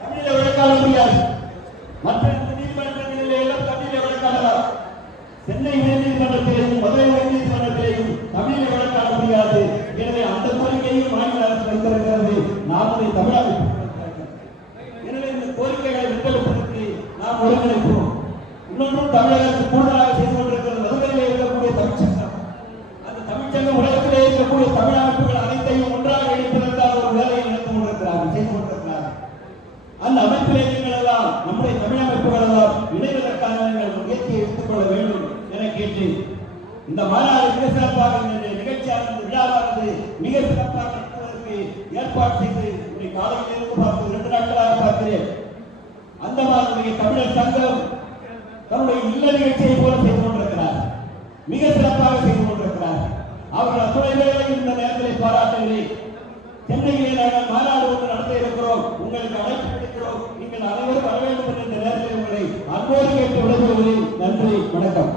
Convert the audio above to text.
தமிழில வழக்காட முடியாது. மற்ற நீதிமன்றங்களில் எல்லாம் தமிழில வழக்காடலாம். சென்னை உயர்நீதிமன்றத்திலேயும் மதுரை உயர்நீதிமன்றத்திலேயும் தமிழில வழக்காட முடியாது. எனவே அந்த கோரிக்கையும் மாநில அரசு வைத்திருக்கிறது. நாமுடைய தமிழக எனவே இந்த கோரிக்கைகளை வென்றெடுப்பதற்கு நாம் ஒருங்கிணைப்போம். இன்னொன்றும் தமிழகத்துக்கு கூடுதலாக செய்து கொண்டிருக்கிறது மதுரையில் இருக்கக்கூடிய தமிழ்ச்சங்கம். அந்த தமிழ்ச்சங்கம் உலகத்திலே இருக்கக்கூடிய தமிழ் அமைப்புகள் அனைத்தையும் ஒன்றாக இணைப்பதற்காக ஒரு வேலையை நடத்தி கொண்டிருக்கிறார்கள், செய்து கொண்டிருக்கிறார்கள். அந்த அமைப்பிலே நீங்கள் எல்லாம் நம்முடைய தமிழ் அமைப்புகள் எல்லாம் இணைவதற்கான நீங்கள் முயற்சியை எடுத்துக்கொள்ள வேண்டும் என கேட்டு இந்த மாநாடு மிக சிறப்பாக நிகழ்ச்சியானது விழாவானது மிக சிறப்பாக நடத்துவதற்கு ஏற்பாடு செய்து காலையிலிருந்து பார்த்து 2 நாட்களாக பார்க்கிறேன். அந்தமானுடைய தமிழர் சங்கம் தன்னுடைய இல்ல நிகழ்ச்சியை போல செய்து கொண்டிருக்கிறார், மிக சிறப்பாக செய்து கொண்டிருக்கிறார். அவர்கள் அத்துணை பேரையும் இந்த நேரத்தில் பாராட்டுகிறேன். சென்னையிலே நாங்கள் மாநாடு ஒன்று நடத்த இருக்கிறோம், உங்களுக்கு அழைப்பு விடுக்கிறோம், நீங்கள் அனைவரும் வர வேண்டும் என்ற நேரத்தில் உங்களை அன்போடு கேட்டு விடைபெறுகிறேன். நன்றி, வணக்கம்.